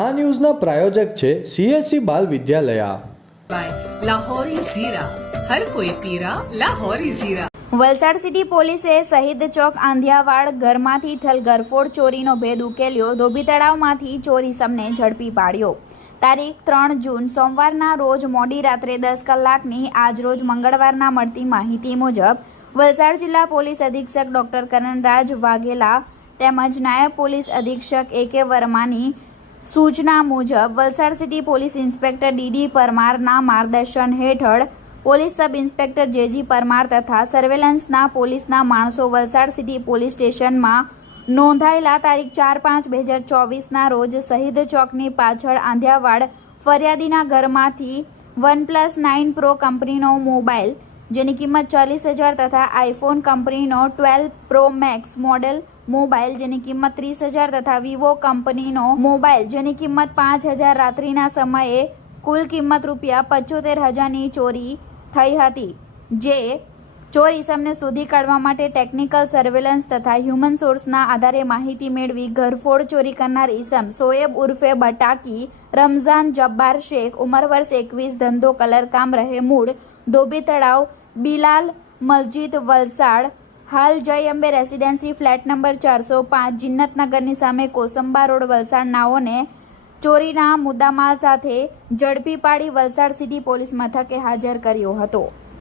આ ન્યૂઝના પ્રાયોજક છે CSC બાલ વિદ્યાલયા. લાહોરી ઝીરા, હર કોઈ પીરા લાહોરી ઝીરા. વલસાડ સિટી પોલીસે શહીદ ચોક આંધિયાવાડ ઘરમાંથી થયેલ ગરફોડ ચોરીનો ભેદ ઉકેલ્યો. ધોબી તળાવમાંથી ચોરી સમને ઝડપી પાડ્યો. તારીખ 3 જૂન સોમવારના રોજ મોડી રાત્રે 10 કલાકની આજરોજ મંગળવારના મળતી માહિતી મુજબ વલસાડ જિલ્લા પોલીસ અધિક્ષક ડોક્ટર કરણરાજ વાઘેલા તેમજ નાયબ પોલીસ અધિક્ષક AK વર્માની સૂચના મુજબ Valsad city police inspector DD પરમારના માર્ગદર્શન હેઠળ police sub inspector JG Parmar તથા સર્વેલન્સના પોલીસના માણસો વલસાડ સિટી પોલીસ સ્ટેશનમાં નોંધાયેલા તારીખ 4/5/2024ના રોજ શહીદ ચોકની પાછળ આંધિયાવાડ ફરિયાદીના ઘરમાંથી OnePlus 9 Pro કંપનીનો મોબાઈલ જેની કિંમત 40,000 તથા આઈફોન કંપનીનો 12 Pro Max મોડેલ મોબાઈલ જેની કિંમત 30,000 તથા વિવો કંપનીનો મોબાઈલ જેની કિંમત 5,000 રાત્રિના સમયે કુલ કિંમત ₹75,000ની ચોરી થઈ હતી. જે ચોર ઇસમને શોધી કાઢવા માટે ટેકનિકલ સર્વેલન્સ તથા હ્યુમન સોર્સના આધારે માહિતી મેળવી ઘરફોડ ચોરી કરનાર ઇસમ શોએબ ઉર્ફે બટાકી રમઝાન જબ્બાર શેખ ઉંમર વર્ષ 21 ધંધો કલરકામ રહે મૂળ ધોબી તળાવ બિલાલ મસ્જિદ વલસાડ હાલ જય અંબે રેસિડેન્સી ફ્લેટ નંબર 405 જિન્નતનગરની સામે કોસંબા રોડ વલસાડ નાઓને ચોરીના મુદ્દામાલ સાથે ઝડપી પાડી વલસાડ સિટી પોલીસ મથકે હાજર કર્યો હતો.